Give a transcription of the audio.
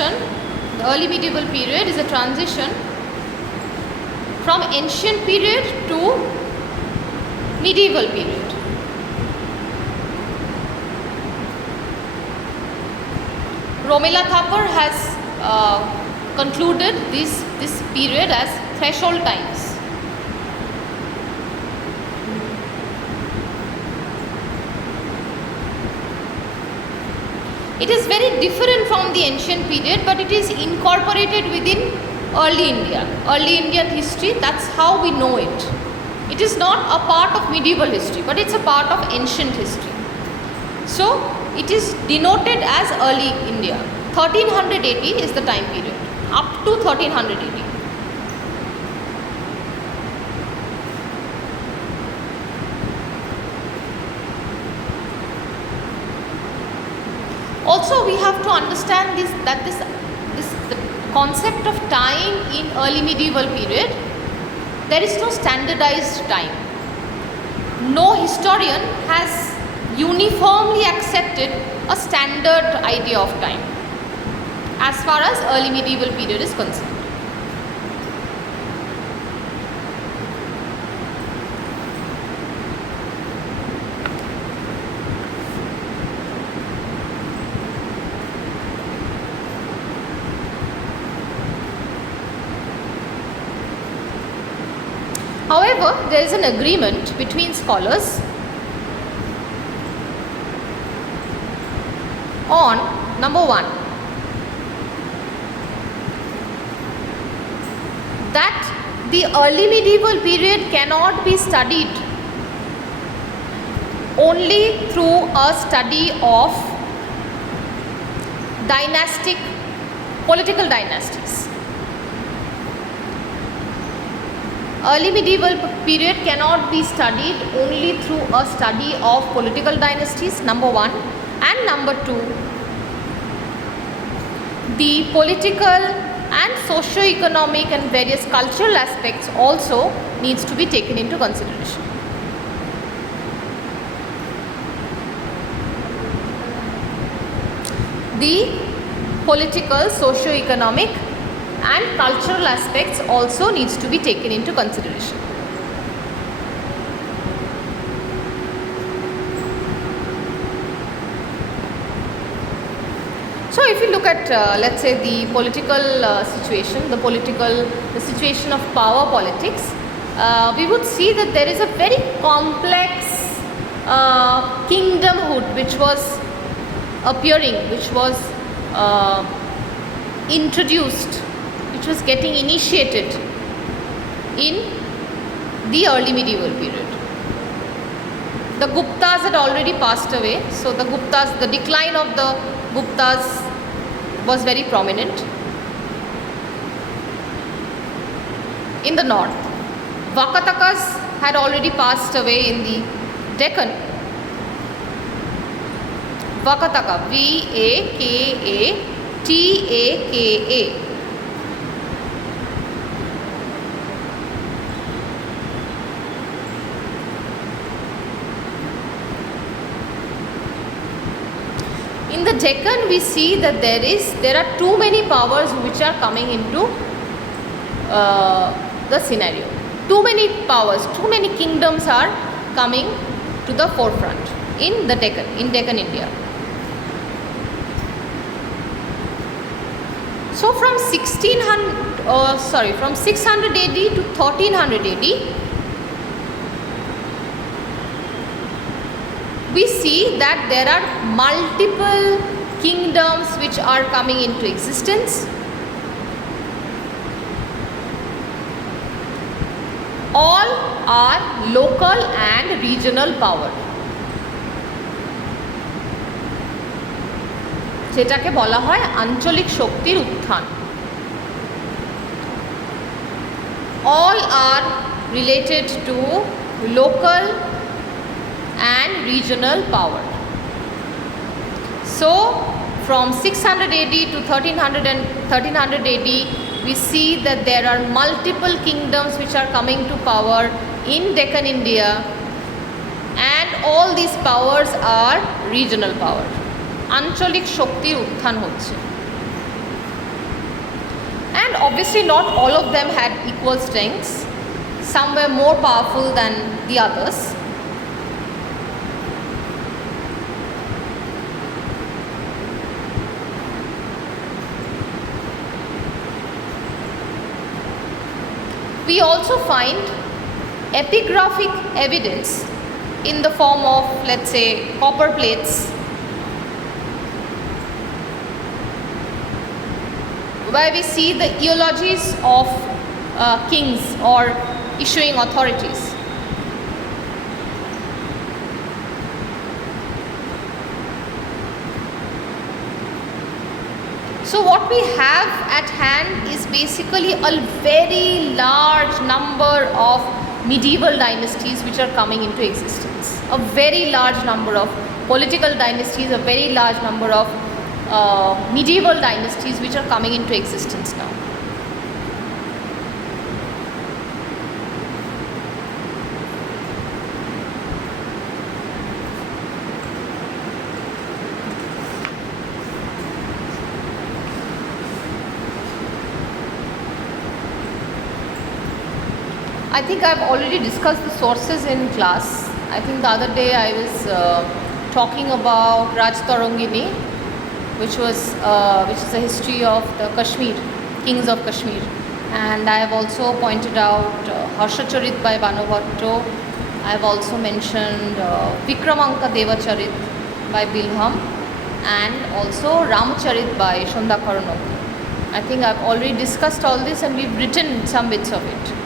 transition, the early medieval period is a transition from ancient period to medieval period. Romila Thapar has concluded this period as threshold times. It is very different from the ancient period, but it is incorporated within early India, early Indian history. That's how we know it. It is not a part of medieval history, but it's a part of ancient history. So it is denoted as early India. 1300 AD is the time period, up to 1300 AD. Also, we have to understand the concept of time in early medieval period. There is no standardized time. No historian has uniformly accepted a standard idea of time as far as early medieval period is concerned. However, there is an agreement between scholars on number one, that the early medieval period cannot be studied only through a study of political dynasties. Early medieval period cannot be studied only through a study of political dynasties, number one. And number two, the political and socio-economic and various cultural aspects also needs to be taken into consideration. The political, socio-economic and cultural aspects also needs to be taken into consideration. So if you look at let's say the political situation, the situation of power politics, we would see that there is a very complex kingdomhood which was appearing, which was introduced, which was getting initiated in the early medieval period. The Guptas had already passed away, so the decline of the Guptas was very prominent in the north. Vakatakas had already passed away in the Deccan. Vakataka, Vakataka. In the Deccan, we see that there are too many powers which are coming into the scenario. Too many powers, too many kingdoms are coming to the forefront in the Deccan, in Deccan India. So from 600 AD to 1300 AD, we see that there are multiple kingdoms which are coming into existence. All are local and regional power, যেটাকে বলা হয় আঞ্চলিক শক্তির উত্থান. All are related to local and regional power. So from 600 AD to 1300 AD, we see that there are multiple kingdoms which are coming to power in Deccan India, and all these powers are regional power. আঞ্চলিক শক্তির উত্থান হচ্ছে. obviously not all of them had equal strengths. Some were more powerful than the others. We also find epigraphic evidence in the form of, let's say, copper plates, where we see the eulogies of kings or issuing authorities. So what we have at hand is basically a very large number of medieval dynasties which are coming into existence. A very large number of political dynasties, a very large number of medieval dynasties which are coming into existence now. I think I've already discussed the sources in class. I think the other day I was talking about Raj Tarangini, which is a history of the Kashmir, kings of Kashmir. And I have also pointed out Harshacharit by Banabhatto. I have also mentioned Vikramanka Devacharit by Bilham, and also Ramacharit by Shandha Karanok. I think I've already discussed all this and we've written some bits of it.